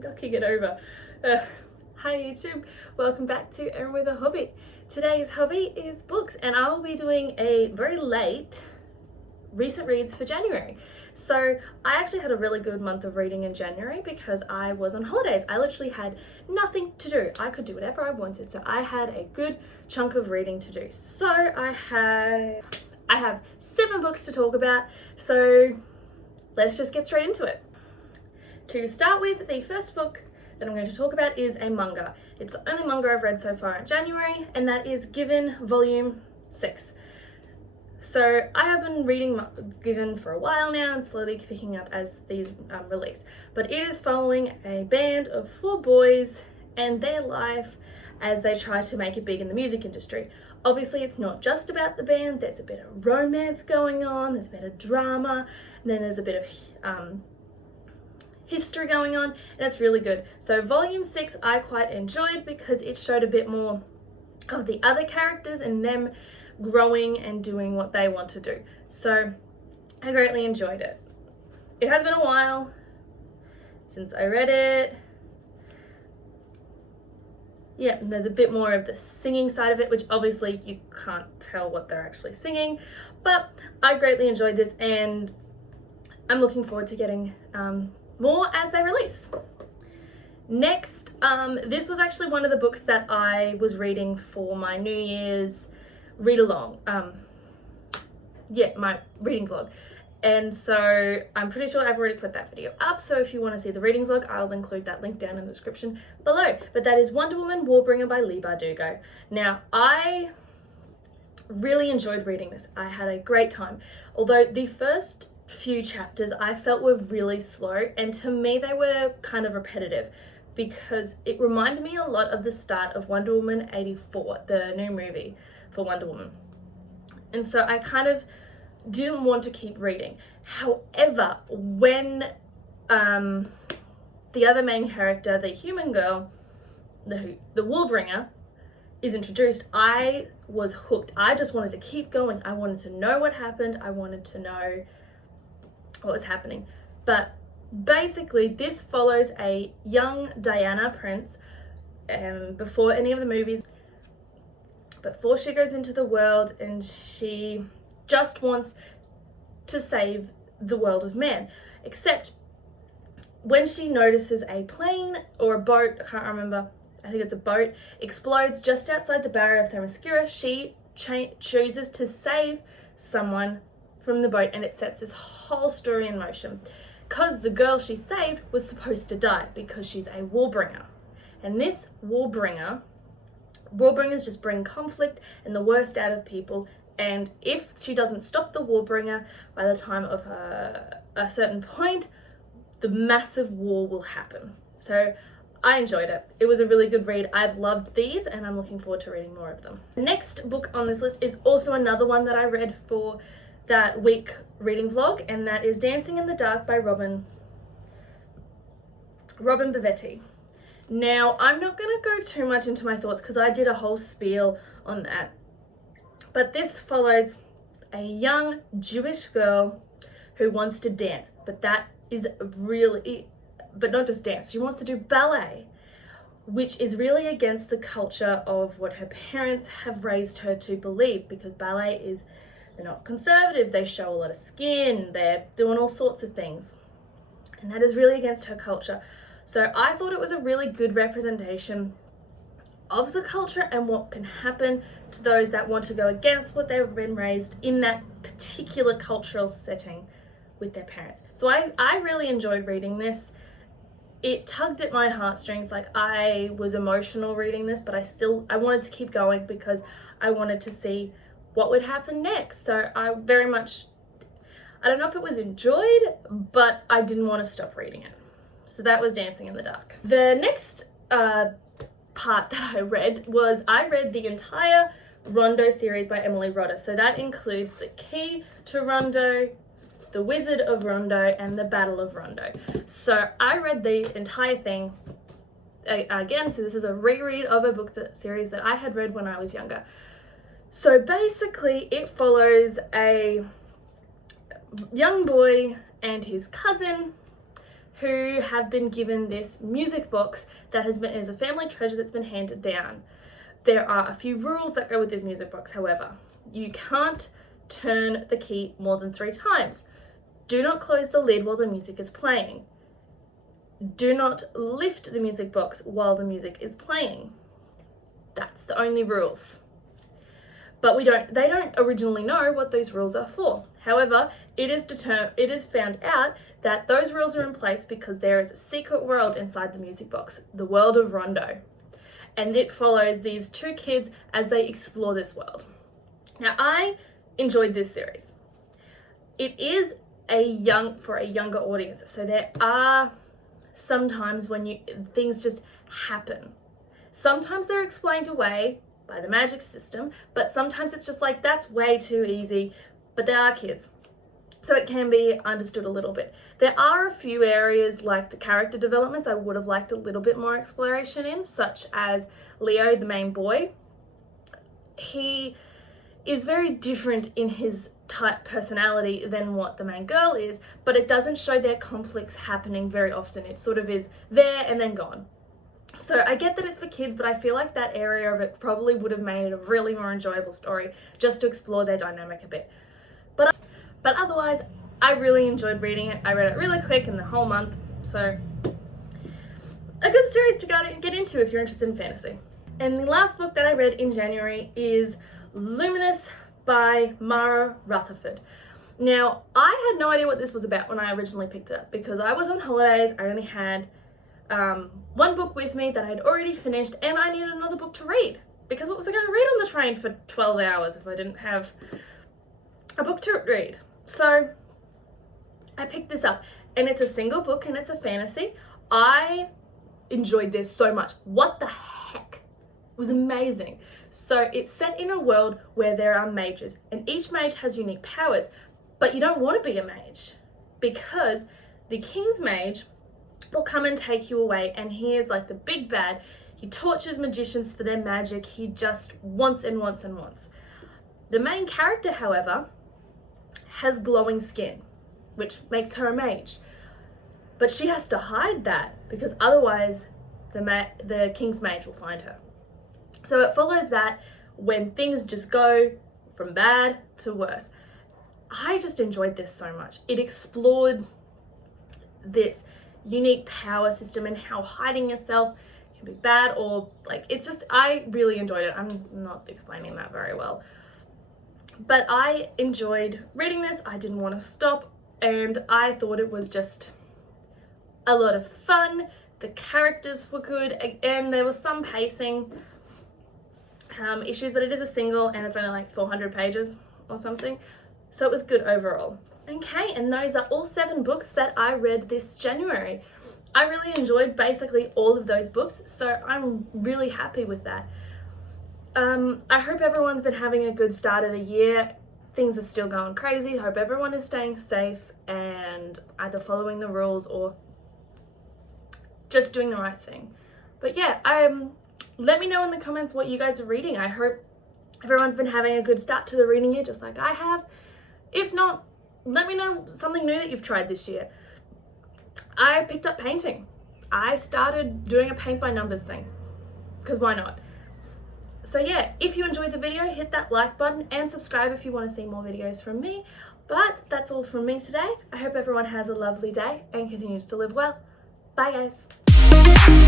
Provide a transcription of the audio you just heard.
Gotta kick it over. Hi YouTube, welcome back to Erin with a Hobby. Today's hobby is books, and I will be doing a very late recent reads for January. So I actually had a really good month of reading in January because I was on holidays. I literally had nothing to do. I could do whatever I wanted. So I had a good chunk of reading to do. So I have 7 books to talk about. So let's just get straight into it. To start with, the first book that I'm going to talk about is a manga. It's the only manga I've read so far in January, and that is Given Volume 6. So I have been reading Given for a while now and slowly picking up as these release. But it is following a band of 4 boys and their life as they try to make it big in the music industry. Obviously, it's not just about the band. There's a bit of romance going on, there's a bit of drama, and then there's a bit of history going on, and it's really good. So Volume 6 I quite enjoyed because it showed a bit more of the other characters and them growing and doing what they want to do. So I greatly enjoyed it. It has been a while since I read it. Yeah, there's a bit more of the singing side of it, which obviously you can't tell what they're actually singing, but I greatly enjoyed this and I'm looking forward to getting more as they release. Next, this was actually one of the books that I was reading for my New Year's read along. My reading vlog. And so I'm pretty sure I've already put that video up. So if you want to see the reading vlog, I'll include that link down in the description below. But that is Wonder Woman Warbringer by Leigh Bardugo. Now, I really enjoyed reading this. I had a great time. Although the first few chapters I felt were really slow, and to me they were kind of repetitive because it reminded me a lot of the start of Wonder Woman 84, the new movie for Wonder Woman. And so I kind of didn't want to keep reading. However, when the other main character, the human girl, the Warbringer, is introduced, I was hooked. I just wanted to keep going. I wanted to know what happened. I wanted to know what was happening. But basically this follows a young Diana Prince before any of the movies, before she goes into the world, and she just wants to save the world of man. Except when she notices a plane or a boat, I can't remember, I think it's a boat, explodes just outside the barrier of Themyscira, she chooses to save someone from the boat, and it sets this whole story in motion. Because the girl she saved was supposed to die because she's a Warbringer. And this Warbringers just bring conflict and the worst out of people. And if she doesn't stop the Warbringer by the time of a certain point, the massive war will happen. So I enjoyed it. It was a really good read. I've loved these and I'm looking forward to reading more of them. The next book on this list is also another one that I read for that week reading vlog, and that is Dancing in the Dark by Robin Bevetti. Now, I'm not going to go too much into my thoughts because I did a whole spiel on that. But this follows a young Jewish girl who wants to dance, but not just dance, she wants to do ballet, which is really against the culture of what her parents have raised her to believe, because ballet is, they're not conservative, they show a lot of skin, they're doing all sorts of things. And that is really against her culture. So I thought it was a really good representation of the culture and what can happen to those that want to go against what they've been raised in that particular cultural setting with their parents. So I really enjoyed reading this. It tugged at my heartstrings. Like, I was emotional reading this, but I wanted to keep going because I wanted to see what would happen next. So I don't know if it was enjoyed, but I didn't want to stop reading it. So that was Dancing in the Dark. The next part that I read the entire Rondo series by Emily Rodda. So that includes The Key to Rondo, The Wizard of Rondo, and The Battle of Rondo. So I read the entire thing again. So this is a reread of a book series that I had read when I was younger. So basically it follows a young boy and his cousin who have been given this music box that is a family treasure that's been handed down. There are a few rules that go with this music box, however. You can't turn the key more than 3 times. Do not close the lid while the music is playing. Do not lift the music box while the music is playing. That's the only rules. But they don't originally know what those rules are for. However, it is found out that those rules are in place because there is a secret world inside the music box, the world of Rondo. And it follows these 2 kids as they explore this world. Now, I enjoyed this series. It is for a younger audience, so there are sometimes when things just happen. Sometimes they're explained away by the magic system, but sometimes it's just like, that's way too easy, but they are kids, so it can be understood a little bit. There are a few areas like the character developments I would have liked a little bit more exploration in, such as Leo, the main boy. He is very different in his type personality than what the main girl is, but it doesn't show their conflicts happening very often. It sort of is there and then gone. So I get that it's for kids, but I feel like that area of it probably would have made it a really more enjoyable story just to explore their dynamic a bit. But otherwise, I really enjoyed reading it. I read it really quick in the whole month, so a good series to get into if you're interested in fantasy. And the last book that I read in January is Luminous by Mara Rutherford. Now, I had no idea what this was about when I originally picked it up because I was on holidays. I only had one book with me that I'd already finished, and I needed another book to read because what was I going to read on the train for 12 hours if I didn't have a book to read? So I picked this up, and it's a single book and it's a fantasy. I enjoyed this so much. What the heck? It was amazing. So it's set in a world where there are mages, and each mage has unique powers, but you don't want to be a mage because the king's mage will come and take you away, and he is like the big bad. He tortures magicians for their magic. He just wants and wants and wants. The main character, however, has glowing skin, which makes her a mage. But she has to hide that because otherwise the king's mage will find her. So it follows that when things just go from bad to worse. I just enjoyed this so much. It explored this unique power system and how hiding yourself can be bad, or like, it's just, I really enjoyed it. I'm not explaining that very well, but I enjoyed reading this. I didn't want to stop, and I thought it was just a lot of fun. The characters were good, and there was some pacing issues, but it is a single and it's only like 400 pages or something, so it was good overall. Okay, and those are all 7 books that I read this January. I really enjoyed basically all of those books, so I'm really happy with that. I hope everyone's been having a good start of the year. Things are still going crazy. Hope everyone is staying safe and either following the rules or just doing the right thing. But yeah, let me know in the comments what you guys are reading. I hope everyone's been having a good start to the reading year just like I have. If not, let me know something new that you've tried this year. I picked up painting. I started doing a paint by numbers thing, because why not? So yeah, if you enjoyed the video, hit that like button and subscribe if you want to see more videos from me. But that's all from me today. I hope everyone has a lovely day and continues to live well. Bye guys.